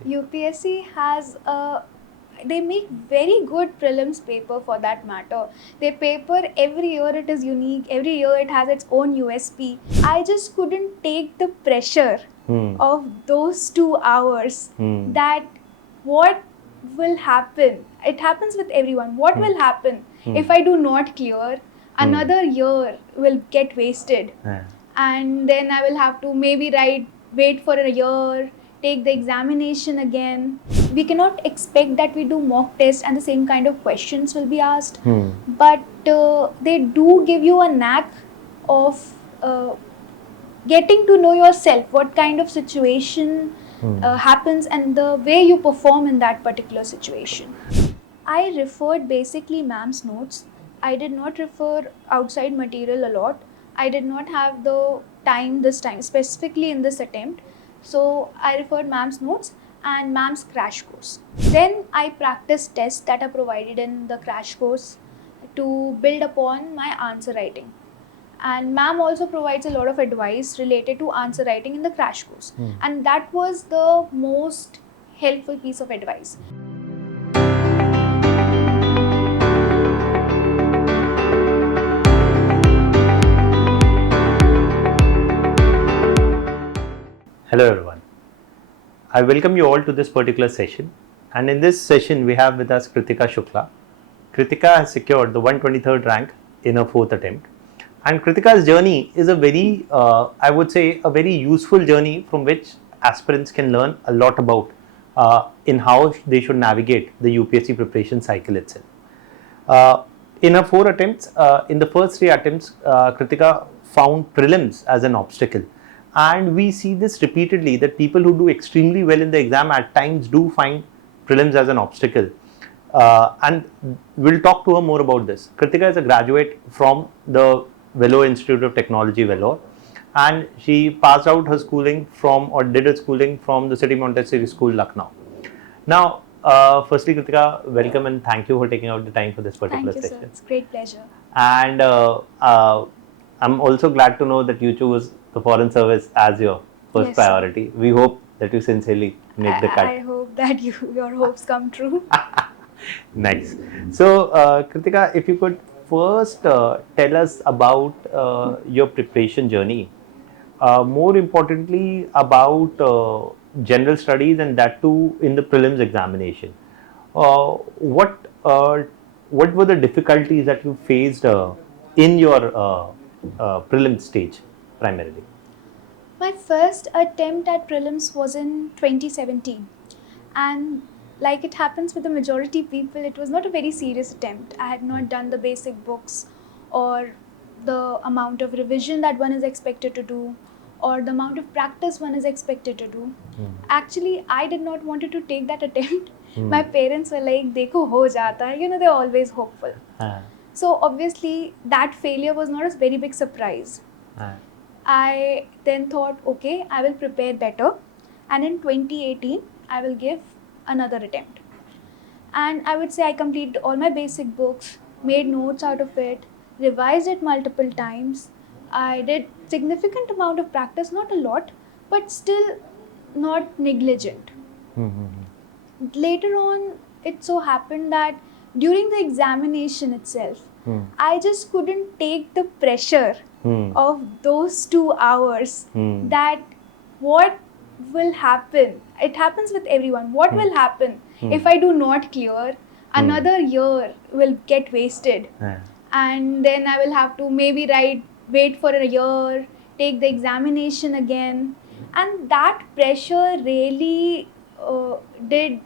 UPSC has they make very good prelims paper for that matter. Their paper every year it is unique, every year it has its own USP. I just couldn't take the pressure of those 2 hours that what will happen. It happens with everyone. What will happen if I do not clear? Another year will get wasted. And then I will have to maybe wait for a year, take the examination again. We cannot expect that we do mock tests and the same kind of questions will be asked. But they do give you a knack of getting to know yourself, what kind of situation happens and the way you perform in that particular situation. I referred basically ma'am's notes. I did not refer outside material a lot. I did not have the time this time, specifically in this attempt. So I referred ma'am's notes and ma'am's crash course. Then I practiced tests that are provided in the crash course to build upon my answer writing. And ma'am also provides a lot of advice related to answer writing in the crash course. And that was the most helpful piece of advice. Hello everyone. I welcome you all to this particular session, and in this session we have with us Kritika Shukla. Kritika has secured the 123rd rank in her 4th attempt, and Kritika's journey is a very, I would say, a very useful journey from which aspirants can learn a lot about in how they should navigate the UPSC preparation cycle itself. In her 4 attempts, in the first 3 attempts, Kritika found prelims as an obstacle. And we see this repeatedly, that people who do extremely well in the exam at times do find prelims as an obstacle. And we'll talk to her more about this. Kritika is a graduate from the Vellore Institute of Technology, Vellore. And she passed out her schooling from, or did her schooling from the City Montessori School, Lucknow. Now, firstly, Kritika, welcome and thank you for taking out the time for this particular session. Thank you, sir. It's a great pleasure. And I'm also glad to know that you chose the foreign service as your first priority. Sir. We hope that you sincerely make the cut. I hope that your hopes come true. Nice. So, Kritika, if you could first tell us about your preparation journey. More importantly, about general studies, and that too in the prelims examination. What were the difficulties that you faced in your prelim stage primarily? My first attempt at prelims was in 2017, and like it happens with the majority people, it was not a very serious attempt. I had not done the basic books or the amount of revision that one is expected to do or the amount of practice one is expected to do. Actually, I did not want to take that attempt. My parents were like, "Dekho, ho jata hai." You know, they're always hopeful. So obviously that failure was not a very big surprise. I then thought, okay, I will prepare better, and in 2018 I will give another attempt. And I would say I completed all my basic books, made notes out of it, revised it multiple times. I did significant amount of practice, not a lot, but still not negligent. Later on, it so happened that during the examination itself, I just couldn't take the pressure of those 2 hours that what will happen. It happens with everyone. What will happen if I do not clear? Another year will get wasted. And then I will have to maybe wait for a year, take the examination again. And that pressure really did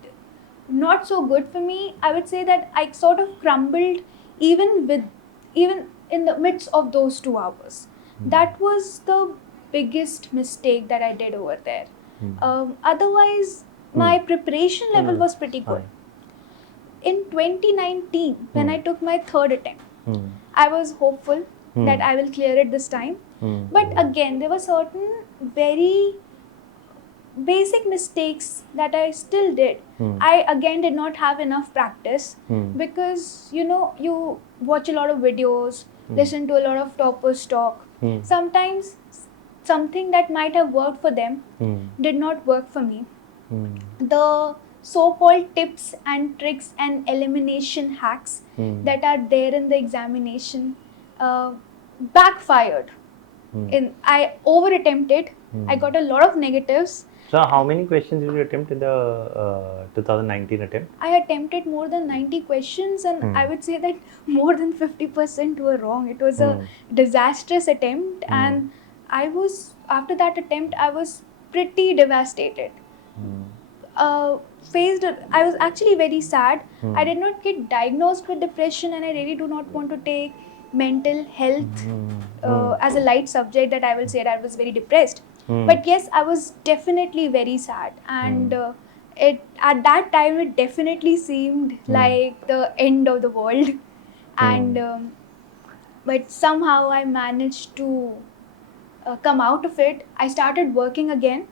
not so good for me. I would say that I sort of crumbled even in the midst of those 2 hours. That was the biggest mistake that I did over there. Otherwise, my preparation level was pretty good. In 2019, when I took my 3rd attempt, I was hopeful that I will clear it this time. But again, there were certain very basic mistakes that I still did. I again did not have enough practice because you watch a lot of videos, listen to a lot of toppers talk. Sometimes something that might have worked for them did not work for me. the so-called tips and tricks and elimination hacks that are there in the examination backfired. I over attempted. I got a lot of negatives. So how many questions did you attempt in the 2019 attempt? I attempted more than 90 questions, and I would say that more than 50% were wrong. It was a disastrous attempt, and I was, after that attempt, I was pretty devastated. I was actually very sad. I did not get diagnosed with depression, and I really do not want to take mental health as a light subject, that I will say that I was very depressed. But yes, I was definitely very sad, and at that time it definitely seemed like the end of the world. And but somehow I managed to come out of it. I started working again,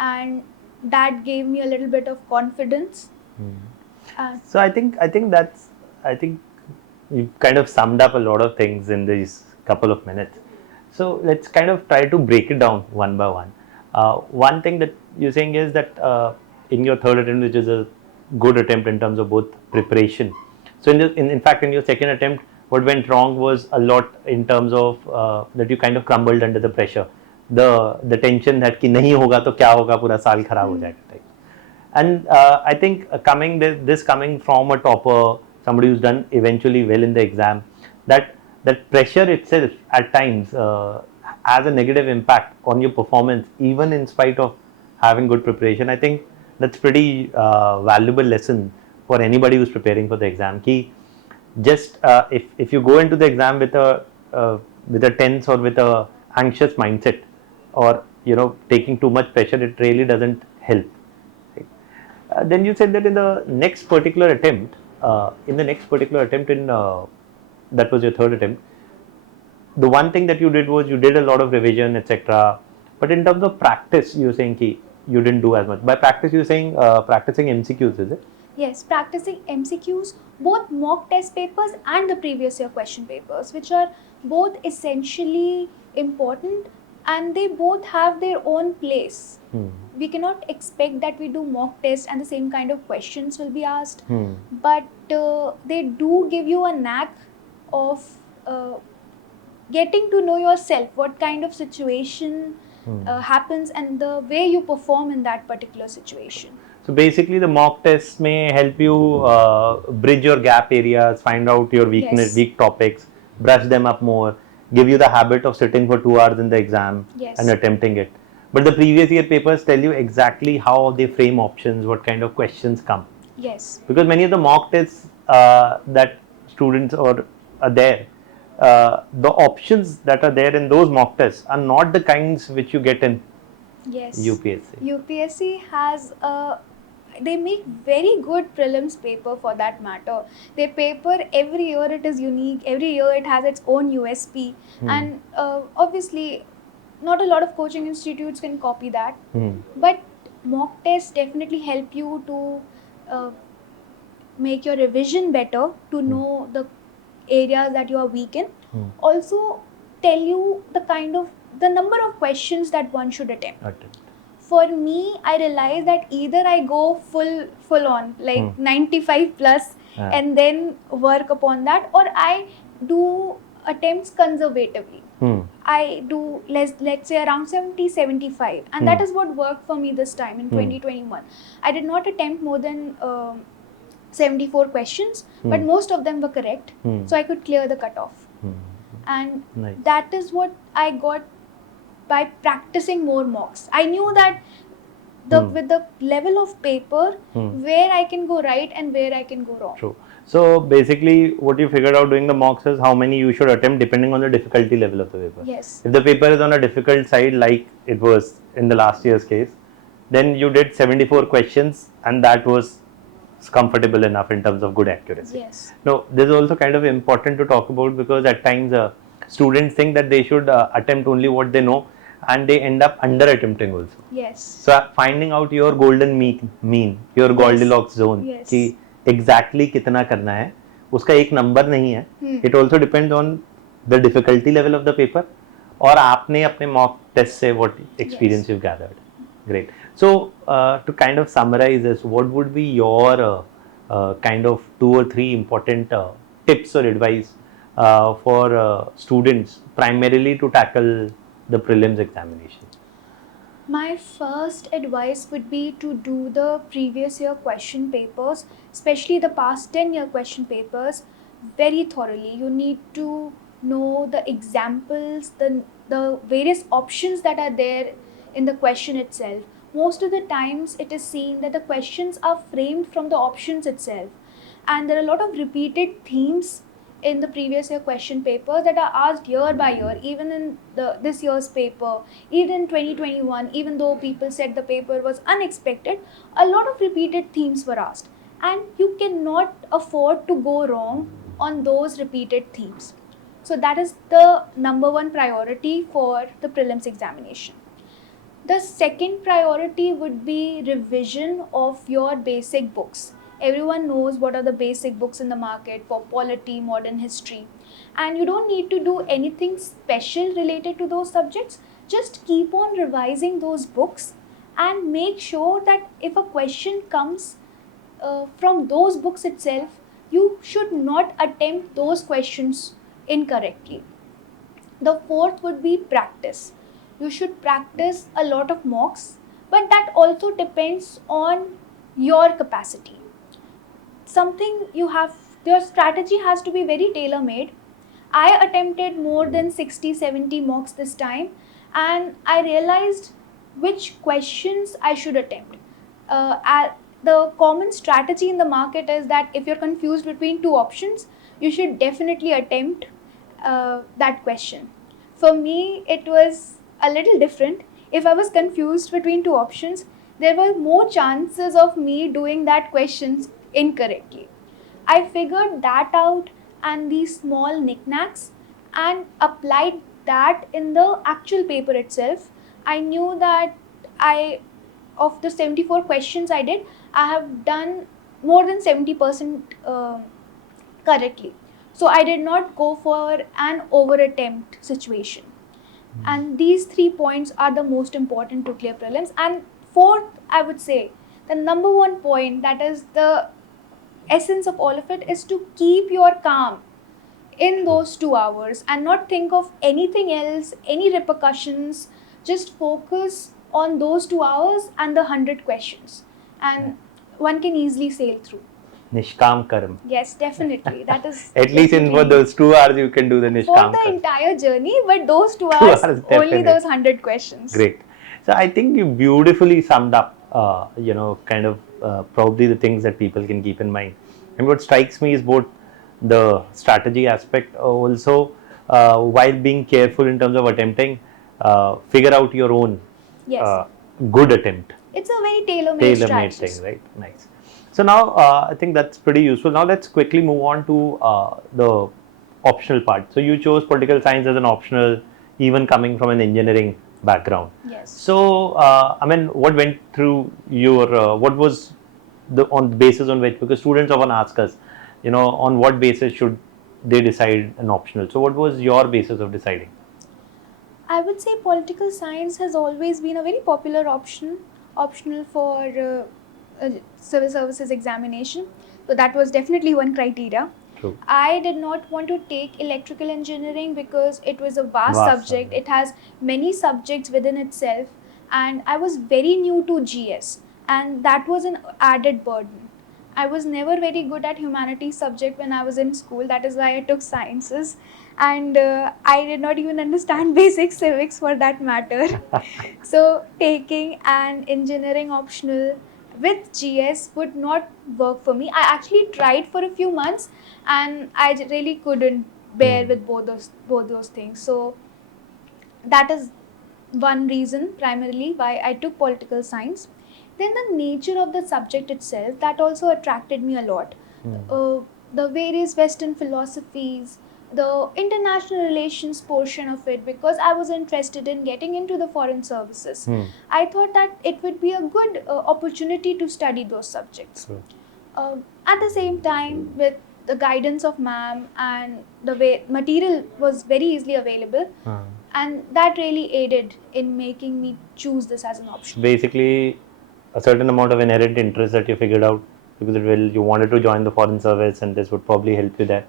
and that gave me a little bit of confidence. So I think you kind of summed up a lot of things in these couple of minutes. So let's kind of try to break it down one by one. One thing that you're saying is that in your third attempt, which is a good attempt in terms of both preparation. So in fact, in your second attempt, what went wrong was a lot in terms of that you kind of crumbled under the pressure. The tension that कि नहीं होगा तो क्या होगा, पूरा साल खराब हो जाएगा type. And I think this coming from a topper, somebody who's done eventually well in the exam, that pressure itself at times has a negative impact on your performance, even in spite of having good preparation. I think that's pretty valuable lesson for anybody who's preparing for the exam. Ki just if you go into the exam with a tense or with a anxious mindset, or taking too much pressure, it really doesn't help. Then you said that in the next particular attempt, that was your third attempt, the one thing that you did was you did a lot of revision, etc. But in terms of practice, you're saying ki you didn't do as much. By practice, you're saying practicing MCQs, is it? Yes, practicing MCQs, both mock test papers and the previous year question papers, which are both essentially important, and they both have their own place. We cannot expect that we do mock tests and the same kind of questions will be asked, but they do give you a knack of getting to know yourself, what kind of situation happens, and the way you perform in that particular situation. So basically, the mock tests may help you bridge your gap areas, find out your weak topics, brush them up more, give you the habit of sitting for 2 hours in the exam and attempting it. But the previous year papers tell you exactly how they frame options, what kind of questions come. Yes. Because many of the mock tests that students are there, the options that are there in those mock tests are not the kinds which you get in UPSC. UPSC has they make very good prelims paper for that matter. Their paper every year it is unique, every year it has its own USP, and obviously not a lot of coaching institutes can copy that. But mock tests definitely help you to make your revision better, to know the areas that you are weak in. Also tell you the number of questions that one should attempt. For me, I realized that either I go full on, like 95 plus, and then work upon that, or I do attempts conservatively. I do let's say around 70-75, and that is what worked for me this time in 2021. I did not attempt more than 74 questions, but most of them were correct, so I could clear the cutoff. And that is what I got by practicing more mocks. I knew that with the level of paper, where I can go right and where I can go wrong. True. So basically what you figured out doing the mocks is how many you should attempt depending on the difficulty level of the paper. Yes. If the paper is on a difficult side, like it was in the last year's case, then you did 74 questions, and that was comfortable enough in terms of good accuracy. Yes. Now, this is also kind of important to talk about, because at times students think that they should attempt only what they know, and they end up under attempting also. Yes. So finding out your golden mean, your Goldilocks zone, कि exactly कितना करना है, उसका एक number नहीं है. It also depends on the difficulty level of the paper, और आपने अपने mock test से what experience you've gathered. Great. So to kind of summarize this, what would be your kind of 2 or 3 important tips or advice for students primarily to tackle the prelims examination? My first advice would be to do the previous year question papers, especially the past 10-year question papers, very thoroughly. You need to know the examples, the various options that are there in the question itself. Most of the times it is seen that the questions are framed from the options itself, and there are a lot of repeated themes in the previous year question paper that are asked year by year, even in this year's paper, even in 2021. Even though people said the paper was unexpected, a lot of repeated themes were asked, and you cannot afford to go wrong on those repeated themes. So that is the number one priority for the prelims examination. The second priority would be revision of your basic books. Everyone knows what are the basic books in the market for polity, modern history, and you don't need to do anything special related to those subjects. Just keep on revising those books and make sure that if a question comes from those books itself, you should not attempt those questions incorrectly. The fourth would be practice. You should practice a lot of mocks, but that also depends on your capacity. Your strategy has to be very tailor made. I attempted more than 60-70 mocks this time, and I realized which questions I should attempt. The common strategy in the market is that if you're confused between two options, you should definitely attempt that question. For me, it was a little different. If I was confused between two options, there were more chances of me doing that question incorrectly. I figured that out and these small knickknacks and applied that in the actual paper itself. I knew that of the 74 questions I did, I have done more than 70% correctly. So I did not go for an over attempt situation. And these 3 points are the most important to clear prelims. And fourth, I would say, the number one point, that is the essence of all of it, is to keep your calm in those 2 hours and not think of anything else, any repercussions. Just focus on those 2 hours and the 100 questions, and one can easily sail through. Nishkam Karam. Yes, definitely. That is At least in for those 2 hours you can do the Nishkam for the Karam. entire journey, but those 2 2 hours, hours, only definite. those 100 questions. Great. So I think you beautifully summed up, kind of probably the things that people can keep in mind. And what strikes me is both the strategy aspect, also while being careful in terms of attempting, figure out your own Yes. good attempt. It's a very tailor-made Tailor-made strategy. thing, right? Nice. So now I think that's pretty useful. Now let's quickly move on to the optional part. So you chose political science as an optional, even coming from an engineering background. Yes. So what went through your, what was on the basis on which, because students often ask us, on what basis should they decide an optional. So what was your basis of deciding? I would say political science has always been a very popular optional for civil services examination. So that was definitely one criteria. True. I did not want to take electrical engineering because it was a vast subject. It has many subjects within itself, and I was very new to GS, and that was an added burden. I was never very good at humanities subject when I was in school. That is why I took sciences, and I did not even understand basic civics for that matter. So taking an engineering optional with GS would not work for me. I actually tried for a few months, and I really couldn't bear with both those things. So that is one reason primarily why I took political science. Then the nature of the subject itself, that also attracted me a lot. The various Western philosophies, the international relations portion of it, because I was interested in getting into the foreign services. I thought that it would be a good opportunity to study those subjects. At the same time, with the guidance of ma'am and the way material was very easily available, and that really aided in making me choose this as an option. Basically, a certain amount of inherent interest that you figured out because you wanted to join the foreign service and this would probably help you there.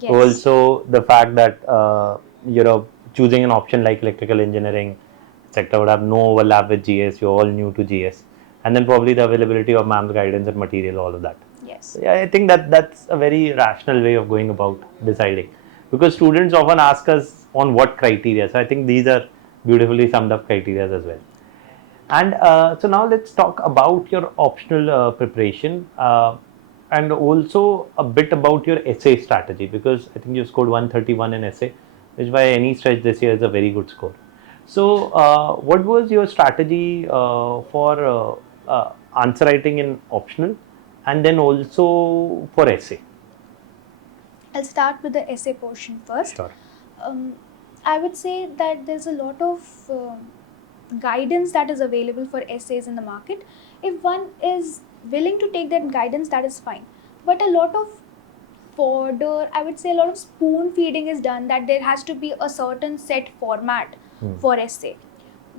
Yes. Also, the fact that choosing an option like electrical engineering sector would have no overlap with GS. You're all new to GS, and then probably the availability of ma'am's guidance and material, all of that. Yes. So, yeah, I think that's a very rational way of going about deciding, because students often ask us on what criteria. So I think these are beautifully summed up criteria as well. And so now let's talk about your optional preparation and also a bit about your essay strategy, because I think you scored 131 in essay, which by any stretch this year is a very good score. So what was your strategy for answer writing in optional and then also for essay? I'll start with the essay portion first. Sure. I would say that there's a lot of guidance that is available for essays in the market. If one is willing to take that guidance, that is fine. But a lot of fodder, I would say a lot of spoon feeding is done, that there has to be a certain set format for essay.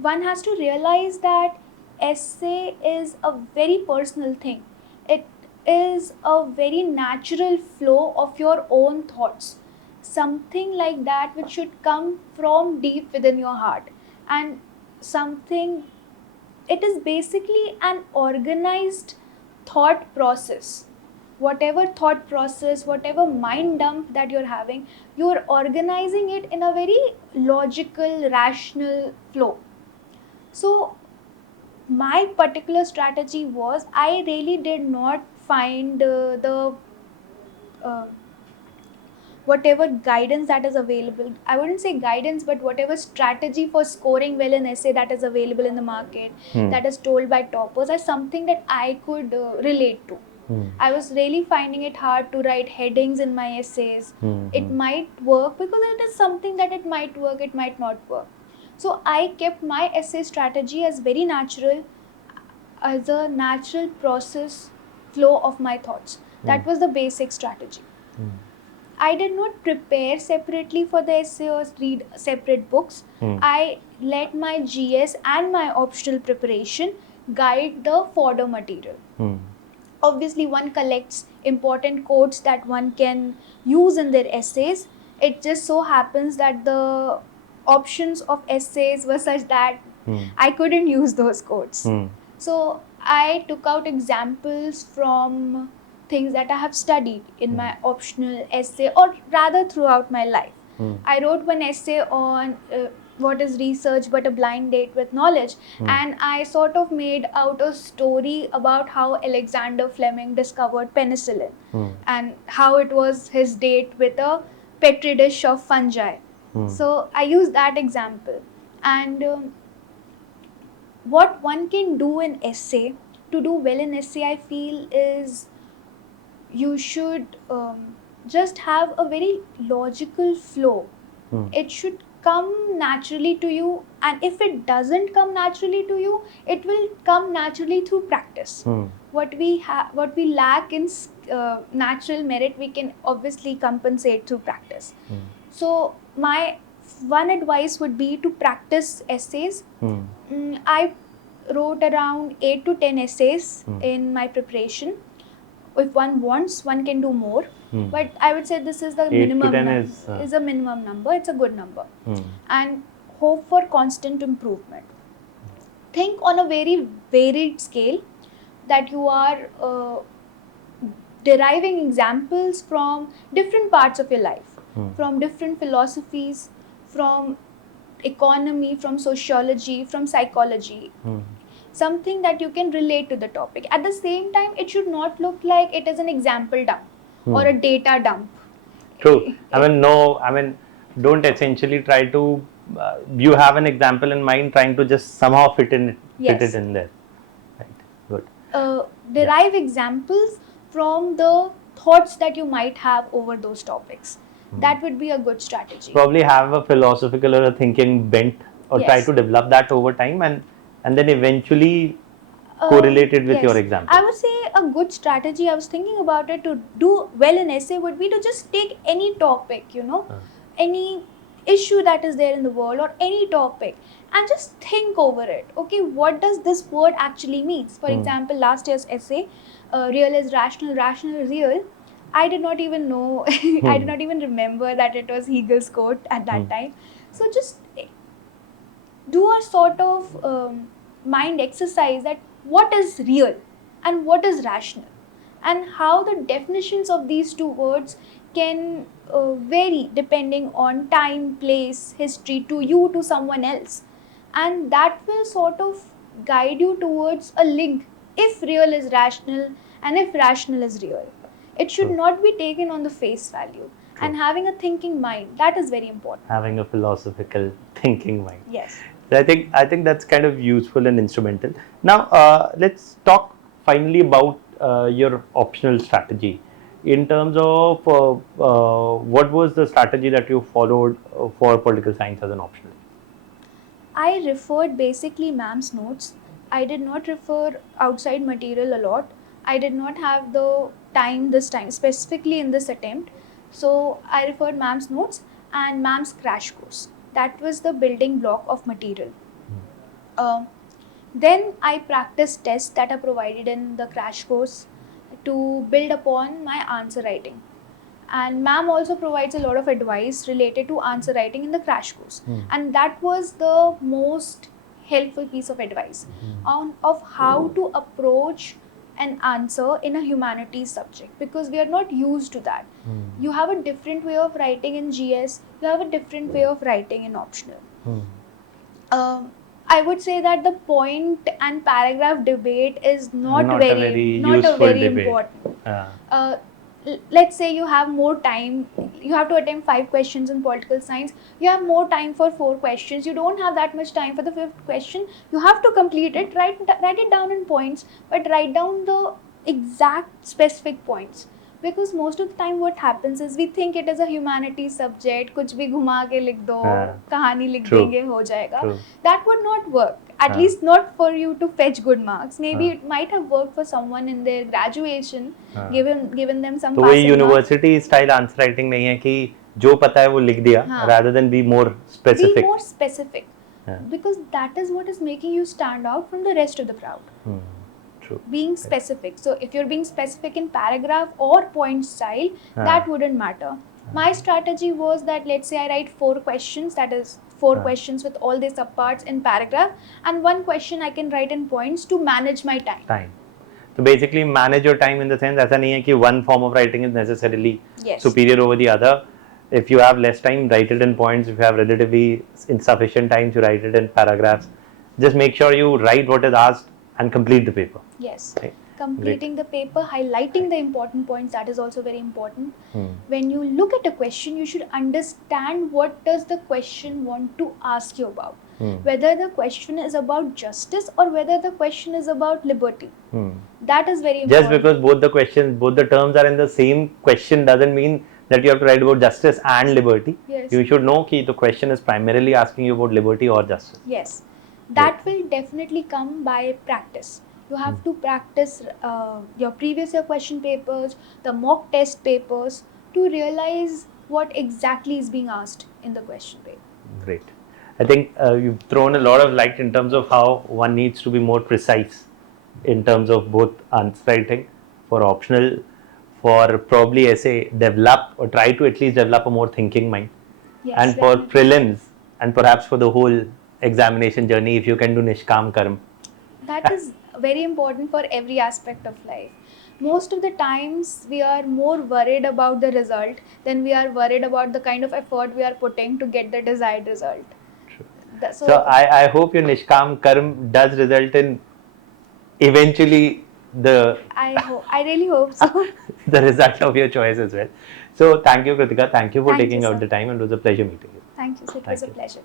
One has to realize that essay is a very personal thing. It is a very natural flow of your own thoughts. Something like that which should come from deep within your heart. And something, it is basically an organized thought process. Whatever thought process, whatever mind dump that you're having, you're organizing it in a very logical, rational flow. So my particular strategy was, I really did not find whatever guidance that is available. I wouldn't say guidance, but whatever strategy for scoring well in essay that is available in the market, that is told by toppers, as something that I could relate to. I was really finding it hard to write headings in my essays. It might work because it is something that it might work, it might not work. So I kept my essay strategy as very natural, as a natural process flow of my thoughts. That was the basic strategy. I did not prepare separately for the essay or read separate books. I let my GS and my optional preparation guide the fodder material. Obviously, one collects important quotes that one can use in their essays. It just so happens that the options of essays were such that I couldn't use those quotes. So I took out examples from things that I have studied in my optional essay, or rather throughout my life. I wrote one essay on what is research but a blind date with knowledge, and I sort of made out a story about how Alexander Fleming discovered penicillin and how it was his date with a petri dish of fungi. So I used that example. And what one can do in essay, to do well in essay, I feel is you should just have a very logical flow. It should come naturally to you, and if it doesn't come naturally to you, it will come naturally through practice. What we lack in natural merit, we can obviously compensate through practice. So my one advice would be to practice essays. I wrote around 8 to 10 essays in my preparation. If one wants, one can do more, but I would say this is the minimum. 8 to 10 is a minimum number. It's a good number. And hope for constant improvement. Think on a very varied scale, that you are deriving examples from different parts of your life, from different philosophies, from economy, from sociology, from psychology. Something that you can relate to the topic. At the same time, it should not look like it is an example dump or a data dump. True. Don't essentially try to, you have an example in mind, trying to just somehow fit it in there. Right. Good. Derive examples from the thoughts that you might have over those topics. That would be a good strategy. Probably have a philosophical or a thinking bent, or try to develop that over time, and then eventually correlate it with your example. I would say a good strategy, I was thinking about it, to do well in essay would be to just take any topic, any issue that is there in the world or any topic, and just think over it. Okay, what does this word actually means? For example, last year's essay, real is rational, rational is real. I did not even know, I did not even remember that it was Hegel's quote at that time. So just do a sort of mind exercise that what is real and what is rational, and how the definitions of these two words can vary depending on time, place, history, to you, to someone else, and that will sort of guide you towards a link if real is rational and if rational is real. It should not be taken on the face value. And having a thinking mind, that is very important. Having a philosophical thinking mind. Yes. So I think that's kind of useful and instrumental. Now let's talk finally about your optional strategy. In terms of what was the strategy that you followed for political science as an optional? I referred basically ma'am's notes. I did not refer outside material a lot. I did not have the time this time, specifically in this attempt. So I referred ma'am's notes and ma'am's crash course. That was the building block of material. Then I practiced tests that are provided in the crash course to build upon my answer writing. And ma'am also provides a lot of advice related to answer writing in the crash course. And that was the most helpful piece of advice of how to approach an answer in a humanities subject, because we are not used to that. You have a different way of writing in GS, you have a different way of writing in optional. I would say that the point and paragraph debate is not a very important. Let's say you have more time, you have to attempt 5 questions in political science, you have more time for 4 questions, you don't have that much time for the 5th question, you have to complete it, write it down in points, but write down the exact specific points. Because most of the time what happens is we think it is a humanities subject, कुछ भी घुमा के लिख दो, कहानी लिख देंगे हो जाएगा. That would not work. At least not for you to fetch good marks. Maybe it might have worked for someone in their graduation, given them some. तो वही university style answer writing नहीं है कि जो पता है वो लिख दिया, rather than be more specific. Be more specific, because that is what is making you stand out from the rest of the crowd. Being specific. So if you're being specific in paragraph or point style, that wouldn't matter. My strategy was that, let's say I write 4 questions, that is 4 questions with all the subparts in paragraph, and 1 question I can write in points to manage my time. So basically manage your time in the sense ऐसा नहीं है कि one form of writing is necessarily superior over the other. If you have less time, write it in points. If you have relatively insufficient time, you write it in paragraphs. Just make sure you write what is asked and complete the paper. Yes. Right. Completing the paper, highlighting the important points, that is also very important. When you look at a question, you should understand what does the question want to ask you about. Whether the question is about justice or whether the question is about liberty. That is very important. Just because both the terms are in the same question doesn't mean that you have to write about justice and liberty. Yes. You should know that the question is primarily asking you about liberty or justice. Yes. That will definitely come by practice. You have to practice your previous year question papers, the mock test papers, to realize what exactly is being asked in the question paper. Great. I think you've thrown a lot of light in terms of how one needs to be more precise in terms of both answer writing for optional, for probably essay, develop or try to at least develop a more thinking mind. Yes, and for prelims and perhaps for the whole examination journey, if you can do nishkam karm. That is very important for every aspect of life. Most of the times we are more worried about the result than we are worried about the kind of effort we are putting to get the desired result. True. So I hope your nishkam karm does result in eventually I really hope so. the result of your choice as well. So thank you, Kritika. Thank you for taking out the time, and it was a pleasure meeting you. Thank you. It was a pleasure.